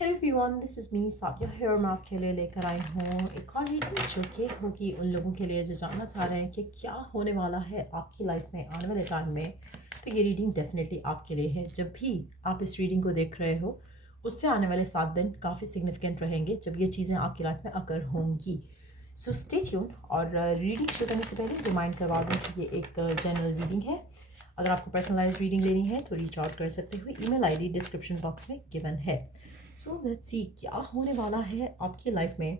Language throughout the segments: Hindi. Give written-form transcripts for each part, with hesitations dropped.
Hello everyone, this is me Sabiya here. मैं आपके लिए लेकर आई हूँ एक और रीडिंग जो कि होगी उन लोगों के लिए जो जानना चाह रहे हैं कि क्या होने वाला है आपकी लाइफ में आने वाले टाइम में। तो ये रीडिंग डेफिनेटली आपके लिए है। जब भी आप इस रीडिंग को देख रहे हो उससे आने वाले 7 दिन काफ़ी सिग्निफिकेंट रहेंगे जब ये चीज़ें आपकी लाइफ में अकर होंगी। So stay tune. और रीडिंग शुरू करने से पहले रिमाइंड करवा दूँ कि ये एक जनरल रीडिंग है। अगर आपको पर्सनलाइज रीडिंग लेनी है तो रीच आउट कर सकते हो। ईमेल आईडी डिस्क्रिप्शन बॉक्स में गिवन है। सो लेट्स सी क्या होने वाला है आपकी लाइफ में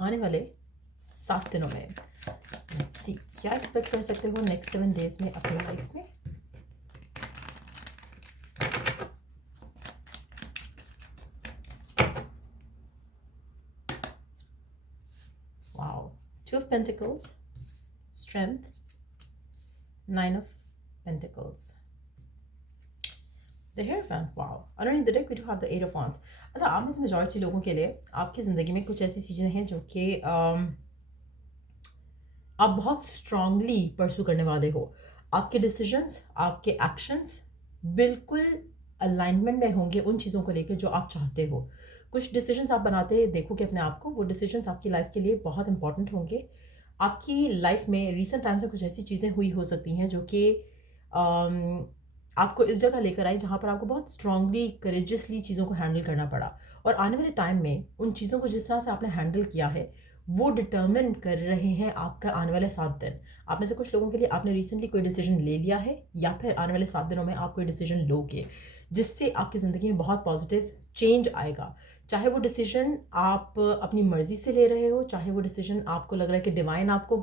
आने वाले 7 दिनों में। लेट्स सी क्या एक्सपेक्ट कर सकते हो नेक्स्ट 7 डेज में अपनी लाइफ में। Wow, 2 of Pentacles, Strength, 9 of Pentacles, The Hierophant. Wow. Underneath the deck we do have the 8 of Wands. अच्छा, आप में से मेजॉरिटी लोगों के लिए आपकी ज़िंदगी में कुछ ऐसी चीज़ें हैं जो कि आप बहुत स्ट्रांगली परसू करने वाले हो। आपके डिसीजंस, आपके एक्शंस बिल्कुल अलाइनमेंट में होंगे उन चीज़ों को लेकर जो आप चाहते हो। कुछ डिसीजंस आप बनाते देखोगे अपने आप को, वो डिसीजंस आपकी लाइफ के लिए बहुत इंपॉर्टेंट होंगे। आपकी लाइफ में रिसेंट टाइम्स में कुछ ऐसी चीज़ें हुई हो सकती हैं जो कि आपको इस जगह लेकर आई जहाँ पर आपको बहुत स्ट्रांगली करेजियसली चीज़ों को हैंडल करना पड़ा। और आने वाले टाइम में उन चीज़ों को जिस तरह से आपने हैंडल किया है वो डिटर्मिन कर रहे हैं आपका आने वाले 7 दिन। आप में से कुछ लोगों के लिए आपने रिसेंटली कोई डिसीजन ले लिया है या फिर आने वाले 7 दिनों में आप कोई डिसीजन लोगे जिससे आपकी ज़िंदगी में बहुत पॉजिटिव चेंज आएगा। चाहे वो डिसीजन आप अपनी मर्जी से ले रहे हो, चाहे वो डिसीजन आपको लग रहा है कि डिवाइन आपको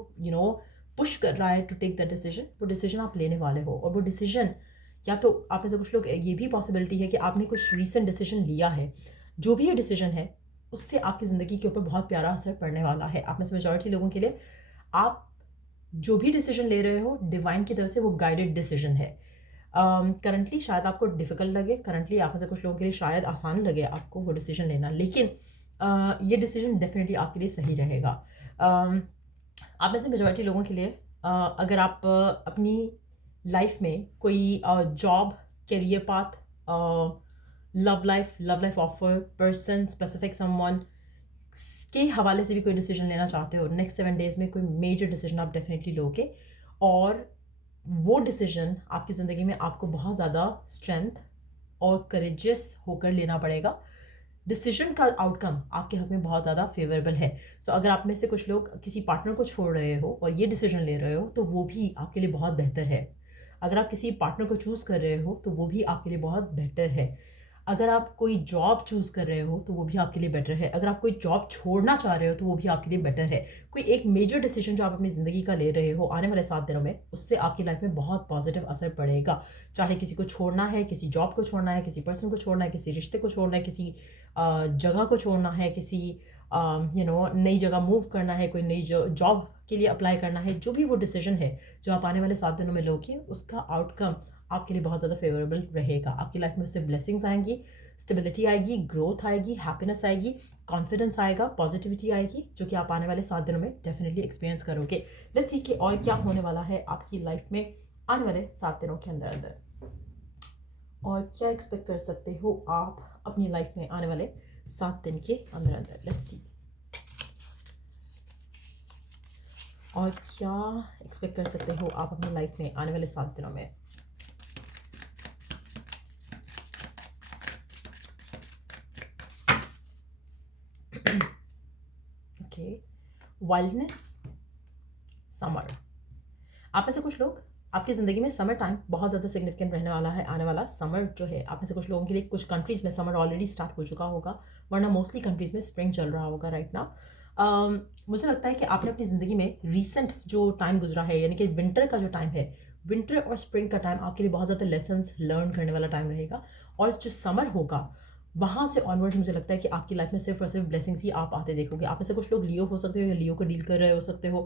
पुश कर रहा है टू टेक दैट डिसीजन, वो डिसीजन आप लेने वाले हो। और वो डिसीजन या तो आप में से कुछ लोग, ये भी पॉसिबिलिटी है कि आपने कुछ रीसेंट डिसीजन लिया है। जो भी ये डिसीजन है उससे आपकी ज़िंदगी के ऊपर बहुत प्यारा असर पड़ने वाला है। आप में से मेजॉरिटी लोगों के लिए आप जो भी डिसीजन ले रहे हो डिवाइन की तरफ से वो गाइडेड डिसीजन है। करंटली शायद आपको डिफ़िकल्ट लगे, करंटली आप में से कुछ लोगों के लिए शायद आसान लगे आपको वो डिसीजन लेना, लेकिन ये डिसीजन डेफिनेटली आपके लिए सही रहेगा। आप में से मेजॉरिटी लोगों के लिए अगर आप अपनी लाइफ में कोई job, career path, love life offer, person specific, someone के हवाले से भी कोई डिसीजन लेना चाहते हो नेक्स्ट 7 डेज में, कोई मेजर डिसीजन आप डेफिनेटली लोगे। और वो डिसीजन आपकी ज़िंदगी में आपको बहुत ज़्यादा स्ट्रेंथ और करेजियस होकर लेना पड़ेगा। डिसीजन का आउटकम आपके हक में बहुत ज़्यादा फेवरेबल है। सो अगर आप में से कुछ लोग किसी पार्टनर को छोड़ रहे हो और ये डिसीजन ले रहे हो तो वो भी आपके लिए बहुत बेहतर है। अगर आप किसी पार्टनर को चूज़ कर रहे हो तो वो भी आपके लिए बहुत बेटर है। अगर आप कोई जॉब चूज़ कर रहे हो तो वो भी आपके लिए बेटर है। अगर आप कोई जॉब छोड़ना चाह रहे हो तो वो भी आपके लिए बेटर है। कोई एक मेजर डिसीजन जो आप अपनी ज़िंदगी का ले रहे हो आने वाले 7 दिनों में, उससे आपकी लाइफ में बहुत पॉजिटिव असर पड़ेगा। चाहे किसी को छोड़ना है, किसी जॉब को छोड़ना है, किसी पर्सन को छोड़ना है, किसी रिश्ते को छोड़ना है, किसी जगह को छोड़ना है, किसी नई जगह मूव करना है, कोई नई जॉब के लिए अप्लाई करना है, जो भी वो डिसीजन है जो आप आने वाले 7 दिनों में लोगे उसका आउटकम आपके लिए बहुत ज़्यादा फेवरेबल रहेगा। आपकी लाइफ में उससे ब्लेसिंग्स आएंगी, स्टेबिलिटी आएगी, ग्रोथ आएगी, हैप्पीनेस आएगी, कॉन्फिडेंस आएगा, पॉजिटिविटी आएगी, जो कि आप आने वाले 7 दिनों में डेफिनेटली एक्सपीरियंस करोगे। लेट्स सी कि और क्या होने वाला है आपकी लाइफ में आने वाले 7 दिनों के अंदर अंदर, और क्या एक्सपेक्ट कर सकते हो आप अपनी लाइफ में आने वाले 7 दिन के अंदर अंदर। लेट्स सी और क्या एक्सपेक्ट कर सकते हो आप अपनी लाइफ में आने वाले 7 दिनों में। Okay, wildness, summer. आप में से कुछ लोग, आपकी ज़िंदगी में समर टाइम बहुत ज़्यादा सिग्निफिकेंट रहने वाला है। आने वाला समर जो है आप में से कुछ लोगों के लिए, कुछ कंट्रीज़ में समर ऑलरेडी स्टार्ट हो चुका होगा, वरना मोस्टली कंट्रीज़ में स्प्रिंग चल रहा होगा राइट नाउ। मुझे लगता है कि आपने अपनी ज़िंदगी में रिसेंट जो टाइम गुजरा है, यानी कि विंटर का जो टाइम है, विंटर और स्प्रिंग का टाइम आपके लिए बहुत ज़्यादा लेसन्स लर्न करने वाला टाइम रहेगा। और जो समर होगा वहाँ से ऑनवर्ड्स मुझे लगता है कि आपकी लाइफ में सिर्फ और सिर्फ ब्लेसिंग्स ही आप आते देखोगे। आप में से कुछ लोग लियो हो सकते हो या लियो को डील कर रहे हो सकते हो,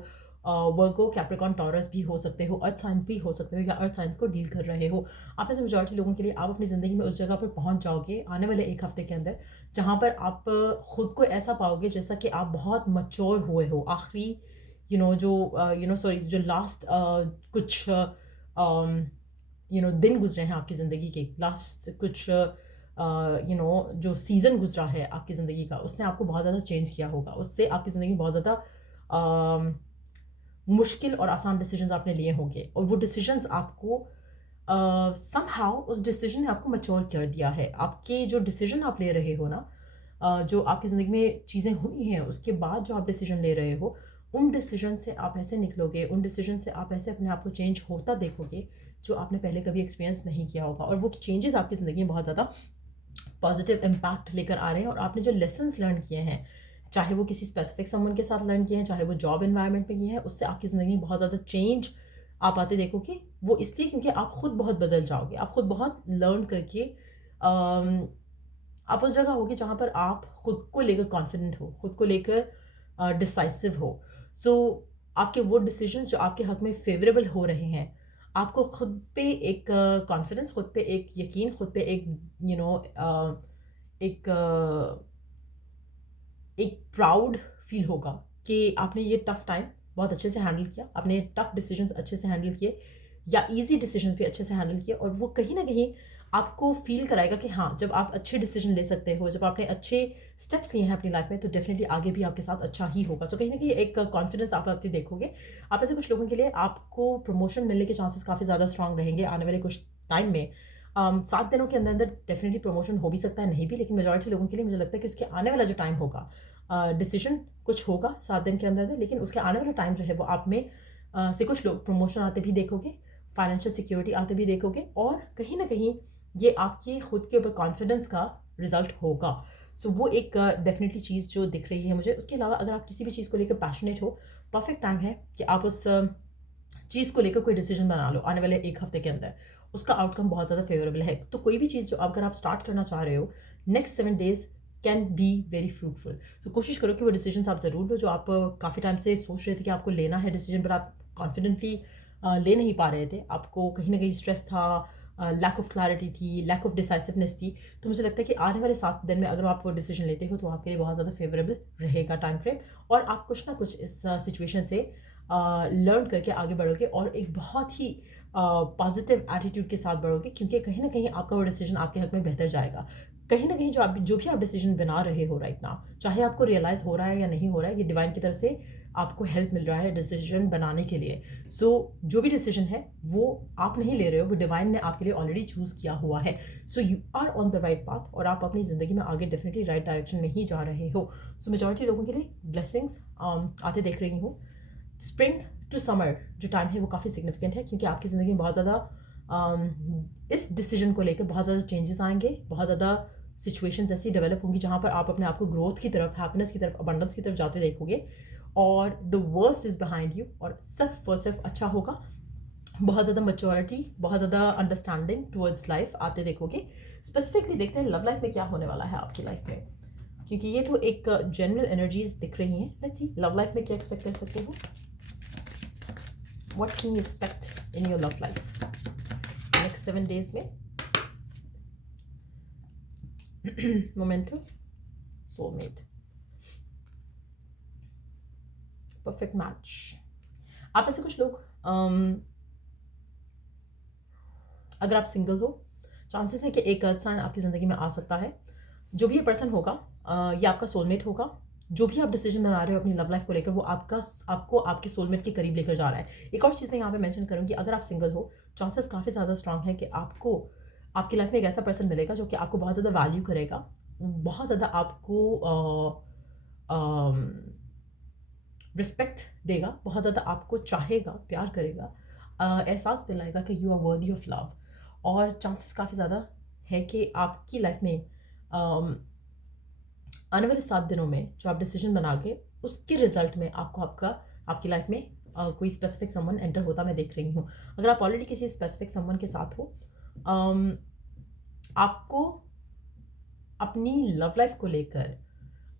वर्गो, कैप्रिकॉन, टॉरस भी हो सकते हो, अर्थ साइंस भी हो सकते हो या अर्थ साइंस को डील कर रहे हो। आप में से मेजॉरिटी लोगों के लिए आप अपनी ज़िंदगी में उस जगह पर पहुंच जाओगे आने वाले 1 हफ्ते के अंदर जहां पर आप खुद को ऐसा पाओगे जैसा कि आप बहुत मच्योर हुए हो। आखिरी जो लास्ट कुछ दिन गुजरे हैं आपकी ज़िंदगी के, लास्ट कुछ जो सीज़न गुजरा है आपकी ज़िंदगी का, उसने आपको बहुत ज़्यादा चेंज किया होगा। उससे आपकी ज़िंदगी में बहुत ज़्यादा मुश्किल और आसान डिसीजंस आपने लिए होंगे, और वो डिसीजंस आपको समहाउ उस डिसीजन ने आपको मैच्योर कर दिया है। आपके जो डिसीजन आप ले रहे हो ना, जो आपकी ज़िंदगी में चीज़ें हुई हैं उसके बाद जो आप डिसीजन ले रहे हो, उन डिसीजन से आप ऐसे निकलोगे, उन डिसीजन से आप ऐसे अपने आप को चेंज होता देखोगे जो आपने पहले कभी एक्सपीरियंस नहीं किया होगा। और वो चेंजेस आपकी ज़िंदगी में बहुत ज़्यादा पॉजिटिव इम्पैक्ट लेकर आ रहे हैं। और आपने जो लेसन्स लर्न किए हैं, चाहे वो किसी स्पेसिफिक समवन के साथ लर्न किए हैं, चाहे वो जॉब एनवायरनमेंट में किए हैं, उससे आपकी ज़िंदगी में बहुत ज़्यादा चेंज आप आते देखोगे। वो इसलिए क्योंकि आप खुद बहुत बदल जाओगे, आप खुद बहुत लर्न करके आप उस जगह होगे जहाँ पर आप खुद को लेकर कॉन्फिडेंट हो, खुद को लेकर डिसाइसिव हो। सो आपके वो डिसीजंस जो आपके हक में फेवरेबल हो रहे हैं, आपको खुद पे एक कॉन्फिडेंस, खुद पे एक यकीन, खुद पे एक यू नो एक एक प्राउड फील होगा कि आपने ये टफ टाइम बहुत अच्छे से हैंडल किया, आपने टफ डिसीजंस अच्छे से हैंडल किए, या इजी डिसीजंस भी अच्छे से हैंडल किए। और वो कहीं ना कहीं आपको फील कराएगा कि हाँ, जब आप अच्छे डिसीजन ले सकते हो, जब आपने अच्छे स्टेप्स लिए हैं अपनी लाइफ में, तो डेफिनेटली आगे भी आपके साथ अच्छा ही होगा। तो कहीं ना कहीं एक कॉन्फिडेंस आप आते देखोगे। आप ऐसे कुछ लोगों के लिए आपको प्रमोशन मिलने के चांसेस काफ़ी ज़्यादा स्ट्रांग रहेंगे आने वाले कुछ टाइम में। 7 दिनों के अंदर अंदर डेफिनेटली प्रमोशन हो भी सकता है, नहीं भी, लेकिन मेजॉरिटी लोगों के लिए मुझे लगता है कि उसके आने वाला जो टाइम होगा, डिसीजन कुछ होगा 7 दिन के अंदर, लेकिन उसके आने वाला टाइम जो है वो आप में से कुछ लोग प्रमोशन आते भी देखोगे, फाइनेंशियल सिक्योरिटी आते भी देखोगे, और कहीं ना कहीं ये आपके खुद के ऊपर कॉन्फिडेंस का रिजल्ट होगा। सो वो एक डेफिनेटली चीज़ जो दिख रही है मुझे। उसके अलावा अगर आप किसी भी चीज़ को लेकर पैशनेट हो, परफेक्ट टाइम है कि आप उस चीज़ को लेकर कोई डिसीजन बना लो आने वाले 1 हफ्ते के अंदर। उसका आउटकम बहुत ज़्यादा फेवरेबल है। तो कोई भी चीज़ जो अगर आप स्टार्ट करना चाह रहे हो, next 7 days can be very fruitful. So कोशिश करो कि वो डिसीजन आप ज़रूर लो जो आप काफ़ी टाइम से सोच रहे थे कि आपको लेना है डिसीजन, पर आप कॉन्फिडेंटली ले नहीं पा रहे थे। आपको कहीं ना कहीं स्ट्रेस था, लैक ऑफ क्लैरिटी थी, लैक ऑफ डिसाइसिवनेस थी। तो मुझे लगता है कि आने वाले 7 दिन में अगर आप वो डिसीजन लेते हो तो आपके लिए बहुत ज़्यादा फेवरेबल रहेगा टाइम फ्रेम, और आप कुछ ना कुछ इस सिचुएशन से लर्न करके आगे बढ़ोगे, और एक बहुत ही पॉजिटिव एटीट्यूड के साथ बढ़ोगे, क्योंकि कहीं ना कहीं आपका वो डिसीजन आपके हक में बेहतर जाएगा। कहीं ना कहीं जो भी आप डिसीजन बना रहे हो राइट नाउ, चाहे आपको रियलाइज़ हो रहा है या नहीं हो रहा है, ये डिवाइन की तरफ से आपको हेल्प मिल रहा है डिसीजन बनाने के लिए। सो जो भी डिसीजन है वो आप नहीं ले रहे हो, वो डिवाइन ने आपके लिए ऑलरेडी चूज़ किया हुआ है। So you are on the right path, और आप अपनी ज़िंदगी में आगे डेफिनेटली राइट डायरेक्शन में ही जा रहे हो। सो मेजॉरिटी लोगों के लिए ब्लेसिंग्स आते देख रही हूँ। स्प्रिंग टू समर जो टाइम है वो काफ़ी सिग्निफिकेंट है, क्योंकि आपकी ज़िंदगी में बहुत ज़्यादा इस डिसीजन को लेकर बहुत ज़्यादा चेंजेस आएंगे, बहुत ज़्यादा सिचुएशंस ऐसी डेवलप होंगी जहाँ पर आप अपने आप को ग्रोथ की तरफ, हैप्पीनेस की तरफ, अबंडेंस की तरफ जाते देखोगे, और the worst is behind you, और सिर्फ अच्छा होगा। बहुत ज़्यादा मैच्योरिटी, बहुत ज़्यादा अंडरस्टैंडिंग टुवर्ड्स लाइफ आते देखोगे। स्पेसिफिकली देखते हैं लव लाइफ में क्या होने वाला है आपकी लाइफ में, क्योंकि ये तो एक जनरल एनर्जीज दिख रही हैं। लेट्स सी लव लाइफ में क्या एक्सपेक्ट कर सकते हो। What can you expect in your love life next 7 days में। Memento, soulmate, perfect match. आप में से कुछ लोग अगर आप सिंगल हो, चांसेस है कि एक अर्थ साइन आपकी ज़िंदगी में आ सकता है। जो भी ये पर्सन होगा ये आपका सोलमेट होगा। जो भी आप डिसीजन बना रहे हो अपनी लव लाइफ को लेकर, वो आपको आपके सोलमेट के करीब लेकर जा रहा है। एक और चीज़ मैं यहाँ पे मेंशन करूँगी, अगर आप सिंगल हो, चांसेस काफ़ी ज़्यादा स्ट्रांग है कि आपको आपकी लाइफ में एक ऐसा पर्सन मिलेगा जो कि आपको बहुत ज़्यादा वैल्यू करेगा, बहुत ज़्यादा आपको रिस्पेक्ट देगा, बहुत ज़्यादा आपको चाहेगा, प्यार करेगा, एहसास दिलाएगा कि you are worthy of love. और चांसेस काफ़ी ज़्यादा है कि आपकी लाइफ में आने वाले 7 दिनों में जो आप डिसीजन बनाओगे, उसके रिजल्ट में आपकी लाइफ में कोई स्पेसिफिक समवन एंटर होता मैं देख रही हूँ। अगर आप ऑलरेडी किसी स्पेसिफिक समवन के साथ हो, आपको अपनी लव लाइफ को लेकर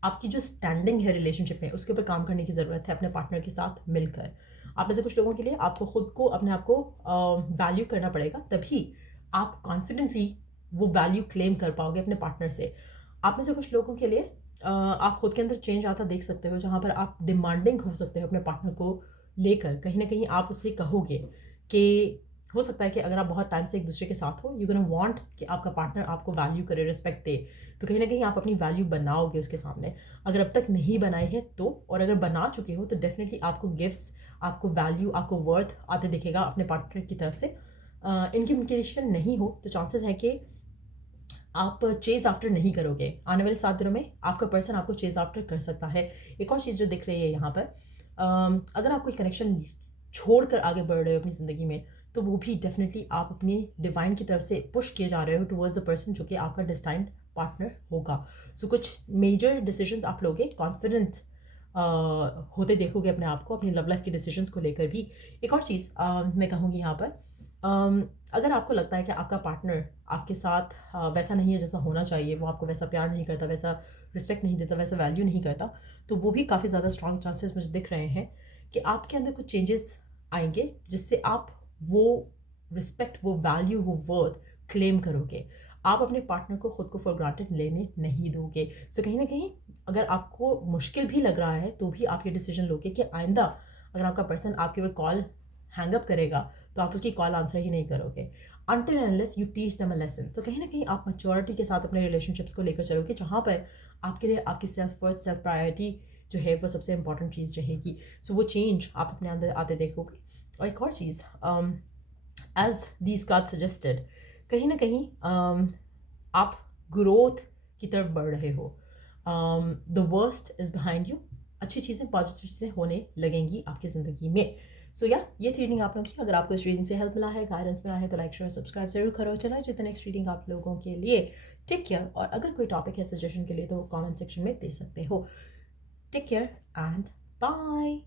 आपकी जो स्टैंडिंग है रिलेशनशिप में, उसके ऊपर काम करने की ज़रूरत है अपने पार्टनर के साथ मिलकर। आप में से कुछ लोगों के लिए आपको खुद को अपने आप को वैल्यू करना पड़ेगा, तभी आप कॉन्फिडेंटली वो वैल्यू क्लेम कर पाओगे अपने पार्टनर से। आप में से कुछ लोगों के लिए आप खुद के अंदर चेंज आता देख सकते हो, जहाँ पर आप डिमांडिंग हो सकते हो अपने पार्टनर को लेकर। कहीं ना कहीं आप उससे कहोगे कि हो सकता है कि अगर आप बहुत टाइम से एक दूसरे के साथ हो, यू गोना वांट कि आपका पार्टनर आपको वैल्यू करे, रिस्पेक्ट दे। तो कहीं ना कहीं आप अपनी वैल्यू बनाओगे उसके सामने। अगर अब तक नहीं बनाई है तो, और अगर बना चुके हो तो डेफिनेटली आपको गिफ्ट्स, आपको वैल्यू, आपको वर्थ आते दिखेगा अपने पार्टनर की तरफ से। इनकम्युनिकेशन नहीं हो तो चांसेस है कि आप चेज आफ्टर नहीं करोगे। आने वाले 7 दिनों में आपका पर्सन आपको चेज आफ्टर कर सकता है। एक और चीज़ जो दिख रही है यहाँ पर, अगर आप कोई कनेक्शन छोड़कर आगे बढ़ रहे हो अपनी ज़िंदगी में, तो वो भी डेफिनेटली आप अपने डिवाइन की तरफ से पुश किए जा रहे हो टुवर्ड्स अ पर्सन जो कि आपका डेस्टाइन्ड पार्टनर होगा। सो कुछ मेजर डिसीजंस आप लोगे, कॉन्फिडेंट होते देखोगे अपने आप को अपनी लव लाइफ के डिसीजंस को लेकर भी। एक और चीज़ मैं कहूँगी यहाँ पर, अगर आपको लगता है कि आपका पार्टनर आपके साथ वैसा नहीं है जैसा होना चाहिए, वो आपको वैसा प्यार नहीं करता, वैसा रिस्पेक्ट नहीं देता, वैसा वैल्यू नहीं करता, तो वो भी काफ़ी ज़्यादा स्ट्रॉन्ग चांसेस मुझे दिख रहे हैं कि आपके अंदर कुछ चेंजेस आएंगे जिससे आप वो रिस्पेक्ट, वो वैल्यू, वो वर्थ क्लेम करोगे। आप अपने पार्टनर को खुद को फॉर ग्रांटेड लेने नहीं दोगे। सो कहीं ना कहीं अगर आपको मुश्किल भी लग रहा है तो भी आप ये डिसीजन लोगे कि आइंदा अगर आपका पर्सन आपके ऊपर कॉल हैंग अप करेगा तो आप उसकी कॉल आंसर ही नहीं करोगे, until unless you teach them a lesson. तो कहीं ना कहीं आप मैच्योरिटी के साथ अपने रिलेशनशिप्स को लेकर चलोगे, जहाँ पर आपके लिए आपकी सेल्फ वर्थ, सेल्फ प्रायोरिटी जो है वो सबसे इंपॉर्टेंट चीज़ रहेगी। सो वो चेंज आप अपने अंदर आते देखोगे। और एक और चीज़, एज दीज कार्ड सजेस्टेड, कहीं ना कहीं आप ग्रोथ की तरफ बढ़ रहे हो। The worst is behind you. अच्छी चीज़ें, पॉजिटिव चीज़ें होने लगेंगी आपकी ज़िंदगी में। सो या ये थी रीडिंग आप लोगों की। अगर आपको इस रीडिंग से हेल्प मिला है, गाइडेंस मिला है, तो लाइक शेयर सब्सक्राइब जरूर करो। चला जितना नेक्स्ट रीडिंग आप लोगों के लिए। Take care. और अगर कोई टॉपिक है सजेशन के लिए तो कमेंट सेक्शन में दे सकते हो। Take care and bye.